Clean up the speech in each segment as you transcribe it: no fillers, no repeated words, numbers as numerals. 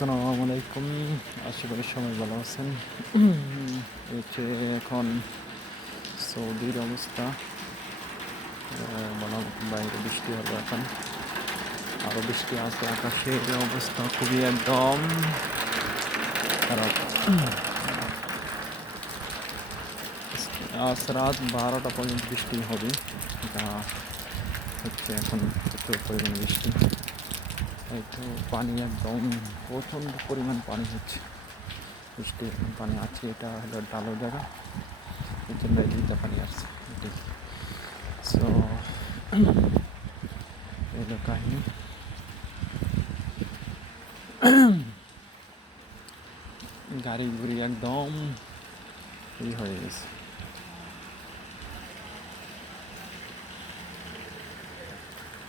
আসসালামু আলাইকুম। আশা করি সবাই ভালো আছেন। হচ্ছে এখন সৌদির অবস্থা বলার মতন, বাইরে বৃষ্টি হবে এখন, আরও বৃষ্টি আছে। আকাশের অবস্থা খুবই একদম খারাপ। আজ রাত 12টা পর্যন্ত বৃষ্টি হবে, যা হচ্ছে এখন প্রচুর পরিমাণ বৃষ্টি। এই তো পানি একদম প্রচণ্ড পরিমাণ পানি হচ্ছে, বৃষ্টি এখন পানি আছে। এটা হলো ডালো জায়গা, এই জন্য দুইটা পানি আসছে এটাই। সো এলো কাহিনী। গাড়ি গুড়ি একদম হয়ে গেছে।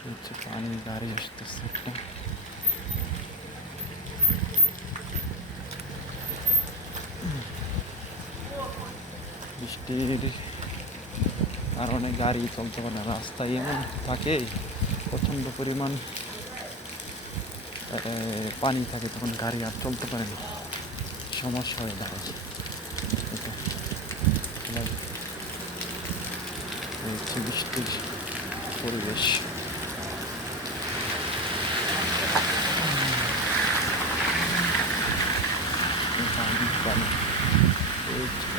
হচ্ছে পানি, গাড়ি আসতেছে একটা। বৃষ্টির কারণে গাড়ি চলতে পারে না, রাস্তায় এমন থাকে প্রচণ্ড পরিমাণ পানি থাকে, তখন গাড়ি আর চলতে পারে না, সমস্যা হয়ে দাঁড়ায়। হচ্ছে বৃষ্টির পরিবেশ।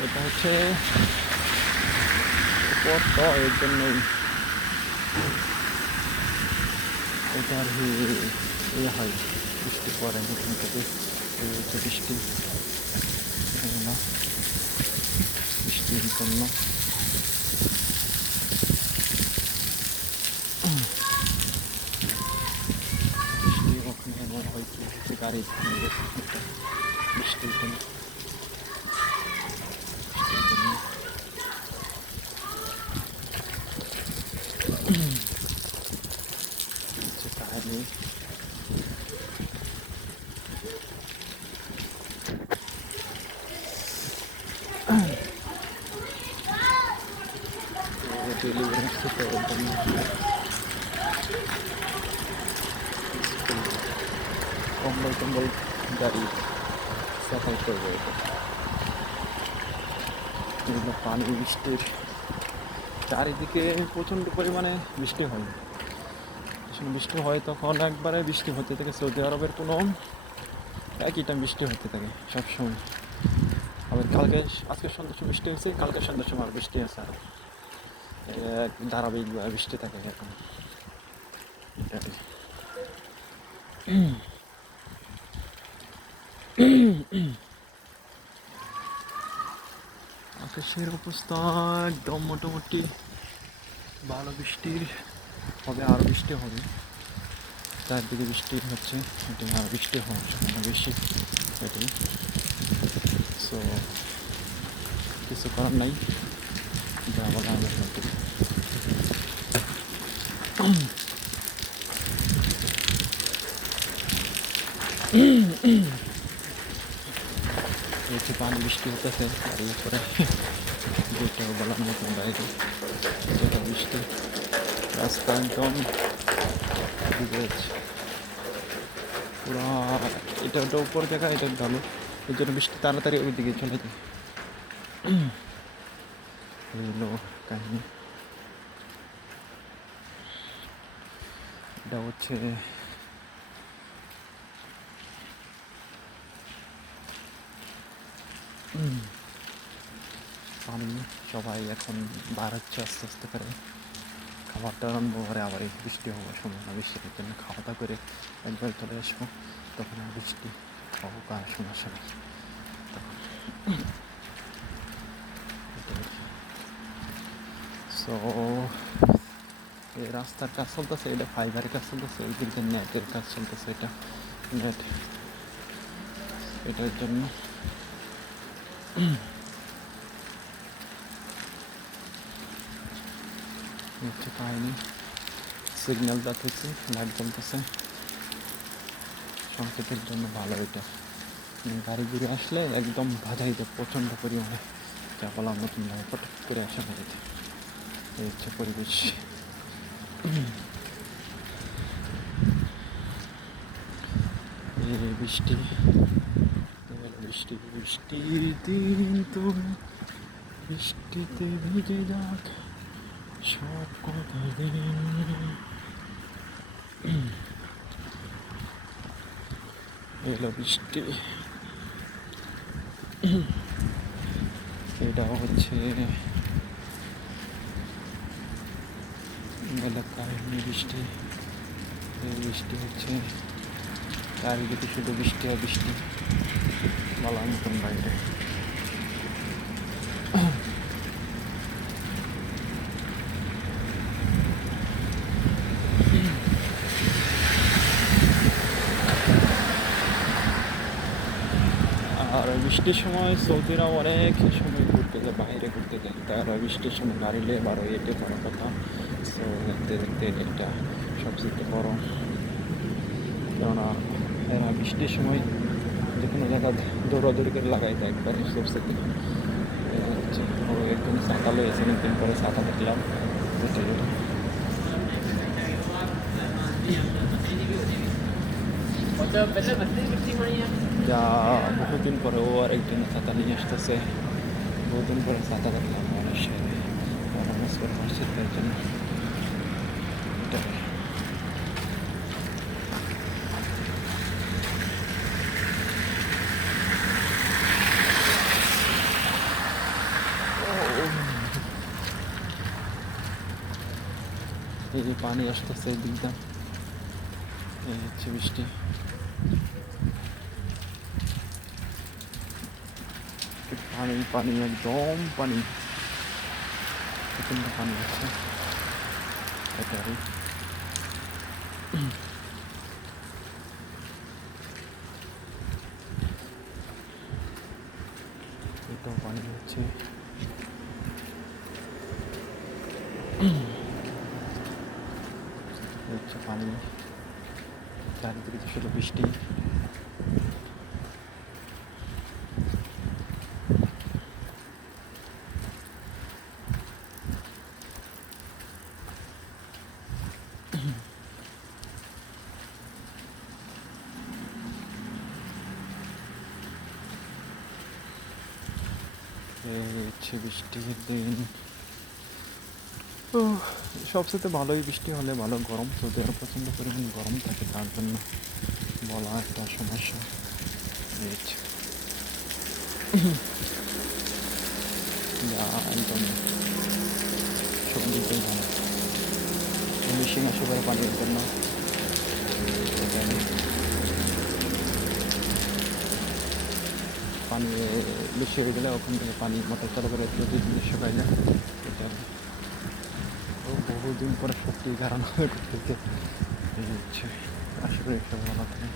এটা হচ্ছে পথ, এর জন্যই এটা আর কি হয়, বৃষ্টি পরে নতুন থেকে। এই হচ্ছে বৃষ্টি, না বৃষ্টির জন্য বৃষ্টি ওখানে মনে হয় কি গাড়ি বৃষ্টির জন্য হচ্ছে কাহিনী। ডেলিভারি থেকে কম্বল টম্বল গাড়ি সাফাই করবে। এটা পানি বৃষ্টির চারিদিকে প্রচণ্ড পরিমাণে বৃষ্টি হয়। যখন বৃষ্টি হয় তখন একবারে বৃষ্টি হতে থাকে। সৌদি আরবের কোনো একই টাইম বৃষ্টি হতে থাকে সবসময়। আবার আজকে সন্ধ্যার সময় বৃষ্টি হয়েছে, কালকে সন্ধ্যার সময় আর বৃষ্টি আছে, আর এক ধারাবাহিক বৃষ্টি থাকে এখন। আকাশের অবস্থা একদম মোটামুটি ভালো, বৃষ্টির হবে, আরও বৃষ্টি হবে। চারদিকে বৃষ্টি হচ্ছে, এটাই আরও বৃষ্টি হওয়ার সম্ভাবনা বেশি এটাই। সো কিছু করার নাই, যা বলা হবে এটাই। হচ্ছে পানি বৃষ্টি হতেছে গাড়ির উপরে, যেটা বলার মতন বাইরে, যেটা বৃষ্টি রাস্তা একদম ডুবে যাচ্ছে পুরা। এটা ওটা উপর জায়গা, এটা ভালো, এই জন্য বৃষ্টি তাড়াতাড়ি ওই দিকে চলে যায়। হইল কাহিনী। এটা হচ্ছে পানি, সবাই এখন বার হচ্ছে আস্তে আস্তে করে, খাবারটা আরম্ভ করে। আবার এই বৃষ্টি হওয়ার সম্ভাবনা বেশি, এর জন্য খাওয়া দাওয়া করে একবার চলে আসবো, তখন আর বৃষ্টি হোক আর সমস্যা নেই তখন। সো এই রাস্তার কাজ চলতেছে, এটা ফাইবারের কাজ চলতেছে, ওই দিকে নেটের কাজ চলতেছে, এটা নেট, এটার জন্য হচ্ছে কাহিনি। সিগন্যাল দেখেছি, লাইট জ্বলতেছে, সংকেতের জন্য ভালো। এটা গাড়ি ঘুরে আসলে একদম বাধাই দেয় প্রচণ্ড পরিমাণে, যা বলার মতন ভাবে ফটক করে আসা হয়ে যায়। এই হচ্ছে পরিবেশ। এই বৃষ্টি, বৃষ্টি বৃষ্টির দিন তুমি বৃষ্টিতে ভিজে যাক সব কথা দিন। এলো বৃষ্টি, এটা হচ্ছে কাহিনী বৃষ্টি। এই বৃষ্টি হচ্ছে চারিদিকে শুধু বৃষ্টি আর বৃষ্টি, বলার মতন বাইরে। আর বৃষ্টির সময় সৌদিরা অনেক সময় ঘুরতে যায়, বাইরে ঘুরতে যায়, তারা বৃষ্টির সময় গাড়ি নিয়ে বার হয়ে যেতে পারার কথা। সো দেখতে দেখতে এটা সবচেয়ে বড়, কেননা এরা বৃষ্টির সময় যে কোনো জায়গা দৌড়াদৌড়ি করে লাগাই দেয় একবারে সবচেয়ে হচ্ছে। একদিন ছাতা লয়েছে, অনেকদিন পরে ছাতা দেখলাম, এটাই এটা। যা বহুদিন পরে ও আর একদিন ছাতা নিয়ে আসতেছে, বহুদিন পরে ছাতা দেখলাম মানুষের নামাজ পড়ে মসজিদের জন্য। এটাই এই যে পানি আসতেছে একদম, এই হচ্ছে বৃষ্টি। পানি পানি একদম পানি, প্রচন্ড পানি আসছে এটারই। এটাও পানি হচ্ছে, হচ্ছে পানি, চারিদিকে শুধু বৃষ্টি। হচ্ছে বৃষ্টির দিন। সবচেয়ে ভালোই বৃষ্টি হলে ভালো, গরম সৌদি আরব প্রচণ্ড পরিমাণ গরম থাকে, তার জন্য বলা একটা সমস্যা রয়েছে। যা একদম সব দিকেই ভালো, মেশিন আসে করে পানির জন্য। পানি বেশি হয়ে গেলে ওখান থেকে পানি মোটর চালু করে যদি শুকাই যায়। এটা বহুদিন পরে সত্যি ধারণা করতেছে, এই হচ্ছে। আশা করি সবাই ভালো থাকে।